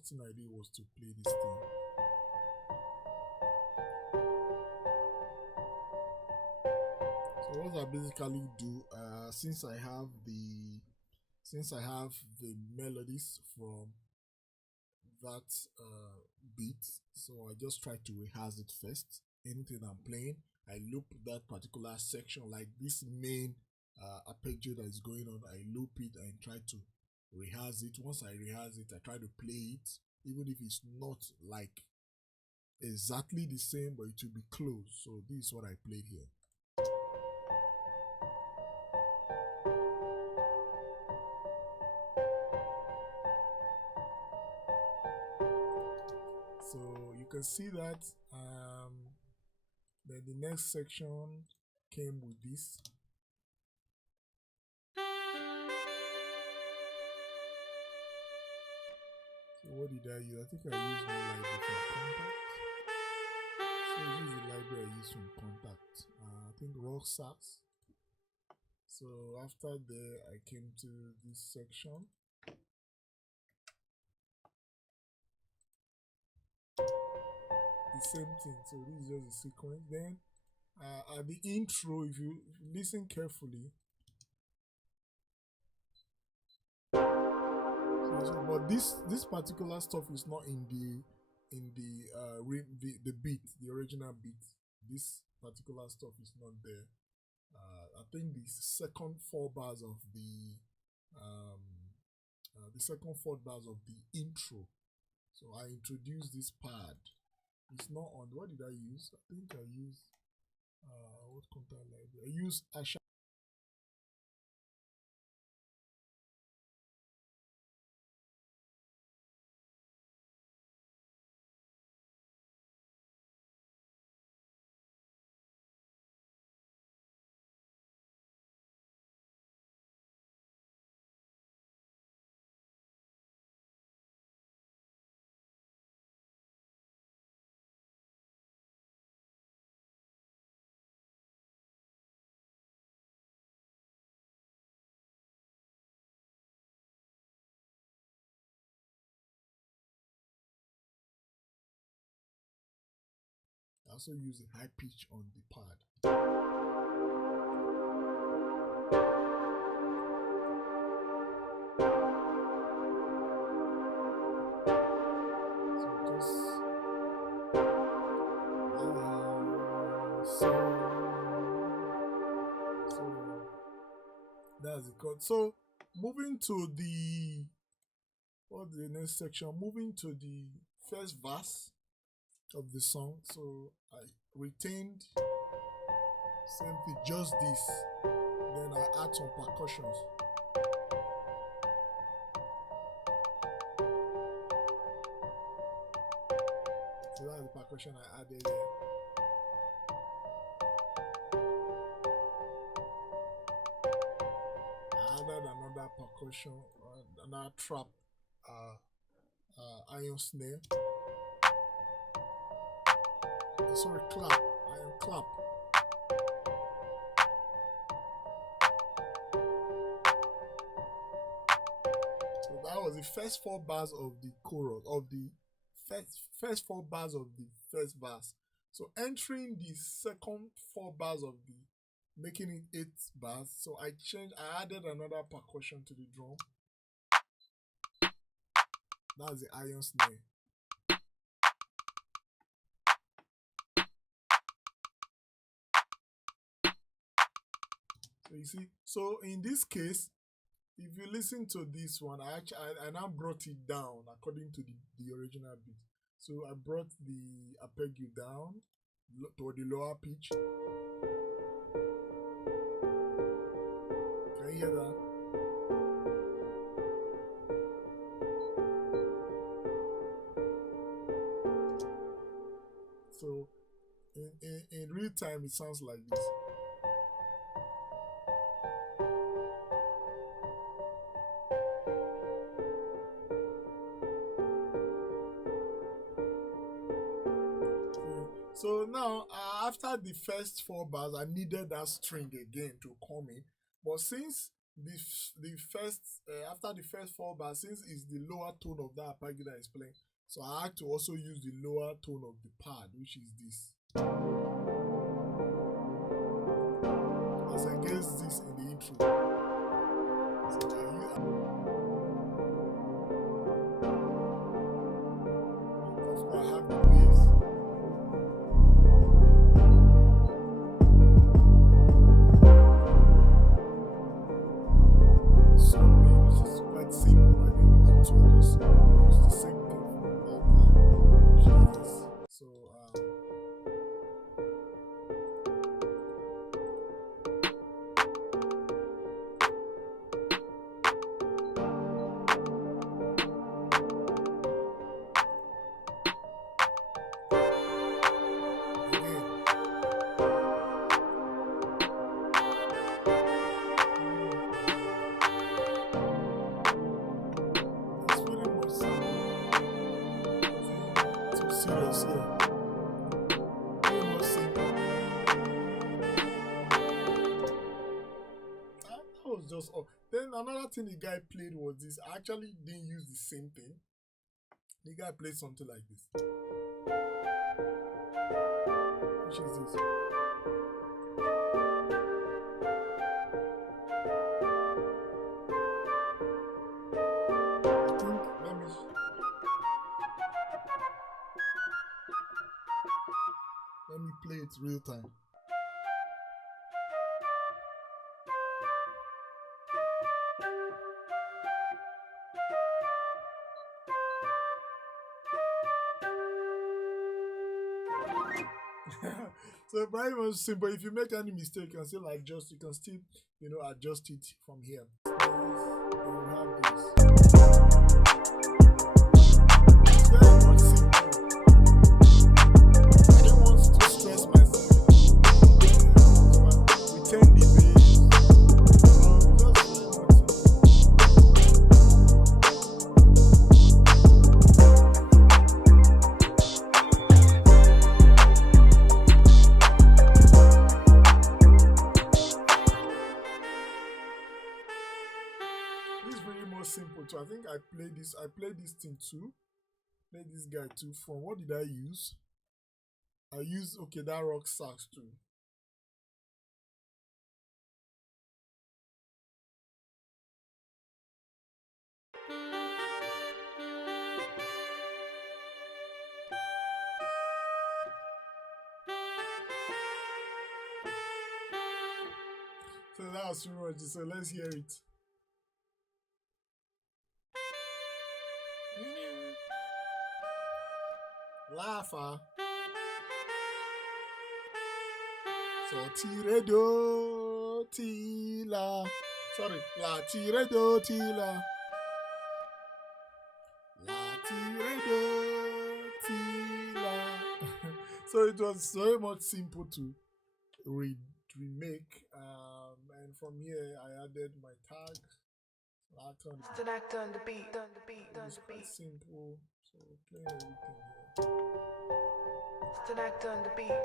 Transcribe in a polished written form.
first thing I did was to play this thing. So what I basically do, since I have the melodies from that beat, so I just try to rehearse it first. Anything I'm playing, I loop that particular section, like this main arpeggio that is going on. I loop it and try to rehearse it. Once I rehearse it, I try to play it, even if it's not like exactly the same, but it will be close. So this is what I played here. So you can see that then the next section came with this. So what did I use? I think I used my library from Contact. So this is the library I used from Contact. I think Rock Sax. So after there, I came to this section. The same thing. So this is just a sequence. Then at the intro, if you listen carefully, but this particular stuff is not in the beat, the original beat. This particular stuff is not there. I think the second 4 bars of the second 4 bars of the intro. So I introduced this pad. It's not on. What did I use? I think I used what contact library? I used Asha. I also use a high pitch on the pad. That's the chord. So moving to the next section, moving to the first verse of the song. So I retained simply just this. Then I add some percussions. So that's the percussion I added there. I added another percussion, another trap, iron snare. Sorry, clap, iron clap. So that was the first 4 bars of the chorus, of the first 4 bars of the first verse. So entering the second 4 bars of the, making it 8 bars. So I added another percussion to the drum. That's the iron snare. So you see, so in this case, if you listen to this one, I now brought it down according to the original beat. So I brought the arpeggio down to the lower pitch. Can you hear that? So in real time, it sounds like this. So now, after the first 4 bars, I needed that string again to come in. But since the first after the first 4 bars, since it's the lower tone of that arpeggio that is playing, so I had to also use the lower tone of the pad, which is this, as against this in the intro. So I have the bass. Serious, yeah. That was just all. Then another thing the guy played was this. I actually didn't use the same thing. The guy played something like this. Which is this. I think, let me play it real time. So very much simple. If you make any mistake, you can still adjust. You can still, adjust it from here. You have this. It's very much simple. I don't want to stress myself. Return the bass. Simple too. I think I played this thing too. Played this guy too. From what did I use? I used that rock sax too. So that was too much. So let's hear it. Laugher. So ti-re-do, ti-la. Sorry, la ti-re-do, ti-la. La ti-re-do, ti-la. So it was very much simple to remake. And from here I added my tag. It's on the beat. It's quite simple. So playing everything here. It's on the beat.